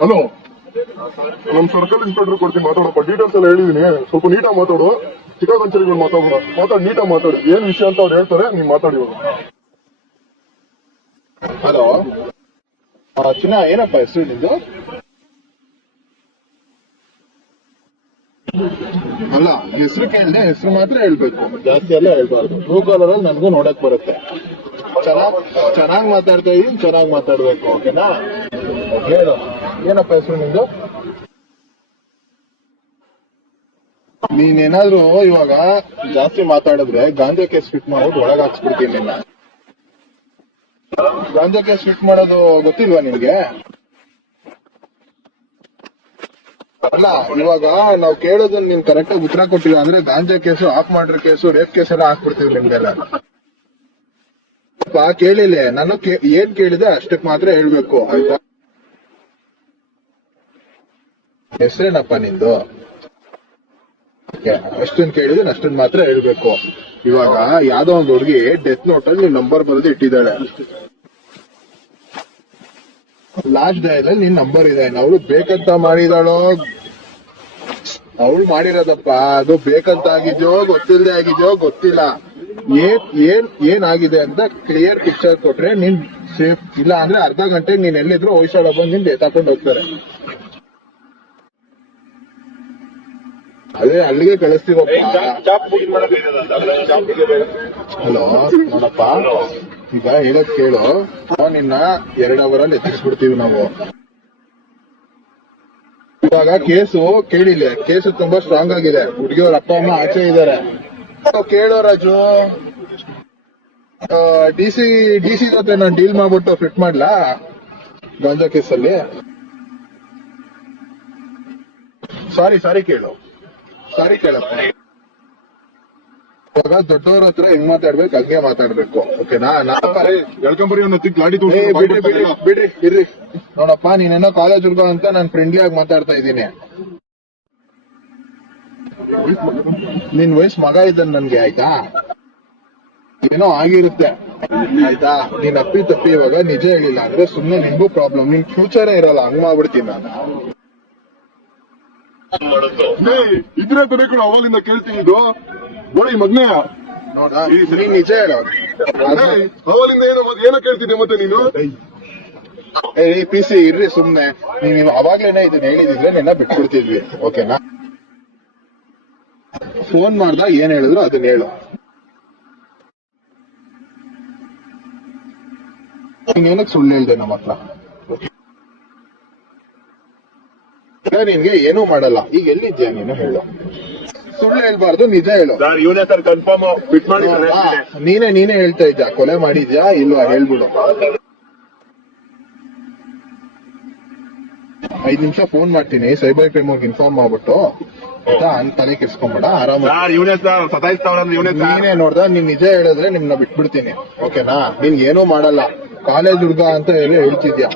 Hello, ನಮ್ circle inspector ಕೊಡ್ತೀನಿ ಮಾತಾಡಪ್ಪ. Details ಎಲ್ಲ ಹೇಳಿದೀನಿ, ಸ್ವಲ್ಪ ನೀಟಾಗಿ ಮಾತಾಡು. ಚಿಕ್ಕಗೊಂಚರಿಗಳು ಮಾತಾಡಿ ನೀಟಾಗಿ ಮಾತಾಡಿ. ಏನ್ ವಿಷಯ ಅಂತ ಅವ್ರು ಹೇಳ್ತಾರೆ, ನೀನ್ ಮಾತಾಡಿ. ಹಲೋ ಚಿನ್ನ, ಏನಪ್ಪ ಹೆಸರು ನಿಂದು? ಅಲ್ಲ, ಹೆಸರು ಕೇಳಿದೆ, ಹೆಸರು ಮಾತ್ರ ಹೇಳ್ಬೇಕು, ಜಾಸ್ತಿ ಎಲ್ಲ ಹೇಳ್ಬಾರ್ದು. ಟ್ರೂ ಕಾಲರ್ ಅಲ್ಲಿ ನನ್ಗೂ ನೋಡಕ್ ಬರುತ್ತೆ. ಚೆನ್ನಾಗ್ ಮಾತಾಡ್ತಾ ಇದೀನಿ, ಚೆನ್ನಾಗ್ ಮಾತಾಡ್ಬೇಕು, ಓಕೆನಾ? ಹೇಳು, ಏನಪ್ಪ ಹೆಸರು ನಿಂದು? ನೀನೇನಾದ್ರೂ ಇವಾಗ ಜಾಸ್ತಿ ಮಾತಾಡಿದ್ರೆ ಗಾಂಜಾ ಕೇಸ್ ಫಿಟ್ ಮಾಡ್ಬಿಟ್ಟು ಒಳಗ್ ಹಾಕ್ಸ್ಬಿಡ್ತೀನಿ ನಿನ್ನ. ಗಾಂಜಾ ಕೇಸ್ ಫಿಟ್ ಮಾಡೋದು ಗೊತ್ತಿಲ್ವಾ ನಿನ್ಗೆ? ಅಲ್ಲ, ಇವಾಗ ನಾವ್ ಕೇಳೋದನ್ನ ನೀನ್ ಕರೆಕ್ಟ್ ಆಗಿ ಉತ್ತರ ಕೊಟ್ಟಿಲ್ಲ ಅಂದ್ರೆ ಗಾಂಜಾ case, of murder case, rape case ಎಲ್ಲ ಹಾಕ್ಬಿಡ್ತೀವಿ ನಿಮ್ಗೆಲ್ಲ. ಕೇಳಿಲ್ಲ, ನಾನು ಏನ್ ಕೇಳಿದೆ ಅಷ್ಟಕ್ ಮಾತ್ರ ಹೇಳ್ಬೇಕು, ಆಯ್ತಾ? ಹೆಸರೇನಪ್ಪ ನಿಂದು? ಅಷ್ಟನ್ ಕೇಳಿದ್ರೆ ಅಷ್ಟನ್ ಮಾತ್ರ ಹೇಳ್ಬೇಕು. ಇವಾಗ ಯಾವ್ದೋ ಒಂದು ಹುಡುಗಿ ಡೆತ್ ನೋಟ್ ಅಲ್ಲಿ ನಿನ್ ನಂಬರ್ ಬರೆದು ಇಟ್ಟಿದ್ದಾಳೆ. ಲಾಸ್ಟ್ ಡೇ ಅಲ್ಲಿ ನಿನ್ ನಂಬರ್ ಇದೆ. ಅವಳು ಬೇಕಂತ ಮಾಡಿದಾಳೋ, ಅವಳು ಮಾಡಿರೋದಪ್ಪ. ಅದು ಬೇಕಂತ ಆಗಿದ್ಯೋ ಗೊತ್ತಿಲ್ಲದೆ ಆಗಿದ್ಯೋ ಗೊತ್ತಿಲ್ಲ. ಏನಾಗಿದೆ ಅಂತ ಕ್ಲಿಯರ್ ಪಿಕ್ಚರ್ ಕೊಟ್ರೆ ನೀನ್ ಸೇಫ್. ಇಲ್ಲ ಅಂದ್ರೆ ಅರ್ಧ ಗಂಟೆಗೆ ನೀನ್ ಎಲ್ಲಿದ್ರು ಹೊಯ್ಸಳ ಬಂದು ನಿನ್ ಎತ್ತಾಕೊಂಡು ಹೋಗ್ತಾರೆ. ಅದೇ ಅಲ್ಲಿಗೆ ಕಳಿಸ್ತೀವಪ್ಪ. ಹಲೋ ನೋಡಪ್ಪ, ಈಗ ಹೇಳಕ್ ಕೇಳು, ನಿನ್ನ 2 ಅವರಲ್ಲಿ ಎತ್ತಿಸ್ಬಿಡ್ತೀವಿ ನಾವು. ಇವಾಗ ಕೇಸು ಕೇಳಿಲ್ಲ, ಕೇಸು ತುಂಬಾ ಸ್ಟ್ರಾಂಗ್ ಆಗಿದೆ. ಹುಡುಗಿಯವ್ರ ಅಪ್ಪ ಅಮ್ಮ ಆಚೆ ಇದ್ದಾರೆ. ಕೇಳೋ ರಾಜು, ಡಿ ಸಿ ಜೊತೆ ನಾನು ಡೀಲ್ ಮಾಡ್ಬಿಟ್ಟು ಫಿಟ್ ಮಾಡ್ಲಾ ಗಾಂಜಾ ಕೇಸಲ್ಲಿ? ಸಾರಿ ಕೇಳು, ಸಾರಿ ಕೇಳಪ್ಪ. ಇವಾಗ ದೊಡ್ಡವ್ರ ಹತ್ರ ಹೆಂಗ್ ಮಾತಾಡ್ಬೇಕು ಹಂಗೆ ಮಾತಾಡ್ಬೇಕು, ಓಕೆನಾ? ಬಿಡ್ರಿ ಇರ್ರಿ. ನೋಡಪ್ಪ, ನೀನೇನೋ ಕಾಲೇಜ್ ಹುಡ್ಗ ಅಂತ ನಾನು ಫ್ರೆಂಡ್ಲಿ ಆಗಿ ಮಾತಾಡ್ತಾ ಇದ್ದೀನಿ. ನಿನ್ ವಯಸ್ಸು ಮಗ ಇದ್ದಾನೆ ನನ್ಗೆ, ಆಯ್ತಾ? ಏನೋ ಆಗಿರುತ್ತೆ, ಆಯ್ತಾ? ನೀನ್ ತಪ್ಪಿ ಇವಾಗ ನಿಜ ಹೇಳಿಲ್ಲ ಅಂದ್ರೆ ಸುಮ್ನೆ ನಿನ್ಗೂ ಪ್ರಾಬ್ಲಮ್, ನಿನ್ ಫ್ಯೂಚರೇ ಇರಲ್ಲ. ಹಂಗ್ ಮಾಡ್ಬಿಡ್ತೀನಿ ನಾನು. ಇದ್ರೆ ಕೊನೆ ಕೂಡ ಅವಾಗಿಂದ ಕೇಳ್ತಿದ್ದು ಬೋಳಿ ಮಗ್ನೆ. ನೋಡ, ನೀನ್ ನಿಜ ಹೇಳೋದು ಅವಲಿಂದ ಏನೋ ಕೇಳ್ತಿದ್ದೆ ಮತ್ತೆ ನೀನು. ಪಿ ಸಿ ಇರ್ರಿ ಸುಮ್ನೆ. ನೀನು ಅವಾಗ್ಲೇನೆ ಇದನ್ನ ಹೇಳಿದಿದ್ರೆ ನಿನ್ನ ಬಿಟ್ಬಿಡ್ತಿದ್ವಿ, ಓಕೆನಾ? ಫೋನ್ ಮಾಡ್ದ ಏನ್ ಹೇಳಿದ್ರು ಅದನ್ನ ಹೇಳು. ಏನಕ್ಕೆ ಸುಳ್ಳು ಹೇಳ್ದೆ ನಮ್ಮ ಹತ್ರ? ನಿನ್ಗೆ ಏನೂ ಮಾಡಲ್ಲ. ಈಗ ಎಲ್ಲಿದ್ಯಾ ನೀನು ಹೇಳು. ಸುಳ್ಳು ಹೇಳ್ಬಾರ್ದು, ನಿಜ ಹೇಳು. ನೀನೇ ಹೇಳ್ತಾ ಇದ್ಯಾ, ಕೊಲೆ ಮಾಡಿದ್ಯಾ ಇಲ್ವಾ ಹೇಳ್ಬಿಡು. 5 ನಿಮಿಷ ಫೋನ್ ಮಾಡ್ತೀನಿ, ಸೈಬರ್ ಕ್ರೈಮ್ಗೆ ಇನ್ಫಾರ್ಮ್ ಮಾಡ್ಬಿಟ್ಟು, ಆಯ್ತಾ? ತಲೆ ಕೆಡ್ಸ್ಕೊಂಬೇಡ, ಆರಾಮ. ನೀನೇ ನೋಡ್ದ, ನೀನ್ ನಿಜ ಹೇಳಿದ್ರೆ ನಿಮ್ನ ಬಿಟ್ಬಿಡ್ತೀನಿ, ಓಕೆನಾ? ನಿನ್ ಏನೂ ಮಾಡಲ್ಲ. ಕಾಲೇಜ್ ಹುಡ್ಗ ಅಂತ ಹೇಳಿ ಹೇಳ್ತಿದ್ಯಾ.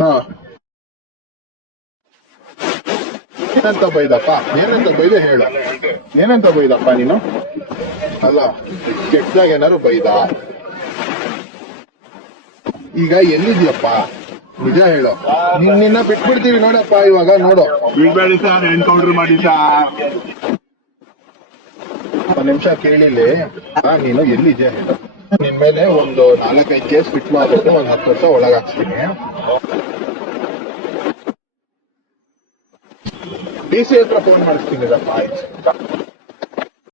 ಹಾ ಏನಂತ ಬೈದಪ್ಪ? ಏನಂತ ಬೈದೆ ಹೇಳು. ಏನಂತ ಬೈದಪ್ಪ ನೀನು? ಅಲ್ಲ, ಕೆಟ್ಟದಾಗ ಏನಾರು ಬೈದ? ಈಗ ಎಲ್ಲಿದ್ಯಪ್ಪ? ನಿಜ ಹೇಳು. ನಿನ್ನ ಬಿಟ್ಬಿಡ್ತೀವಿ ನೋಡಪ್ಪ. ಇವಾಗ ನೋಡು, ಬಿಡ್ಬೇಡಿ ಸರ್, ಎನ್ಕೌಂಟರ್ ಮಾಡಿ ಸರ್. 1 ನಿಮಿಷ ಕೇಳಿಲ್ಲಿ. ನೀನು ಎಲ್ಲಿದ್ಯಾ ಹೇಳು. ನಿನ್ ಮೇಲೆ ಒಂದು 4-5 ಕೇಸ್ ಫಿಟ್ ಮಾಡ್ಬಿಟ್ಟು 10 ವರ್ಷ ಒಳಗ್ ಹಾಕ್ಸ್ತೀನಿ. ಡಿ ಸಿ ಹತ್ರ ಫೋನ್ ಮಾಡಿಸ್ತೀನಿ. ಆಯ್ತು.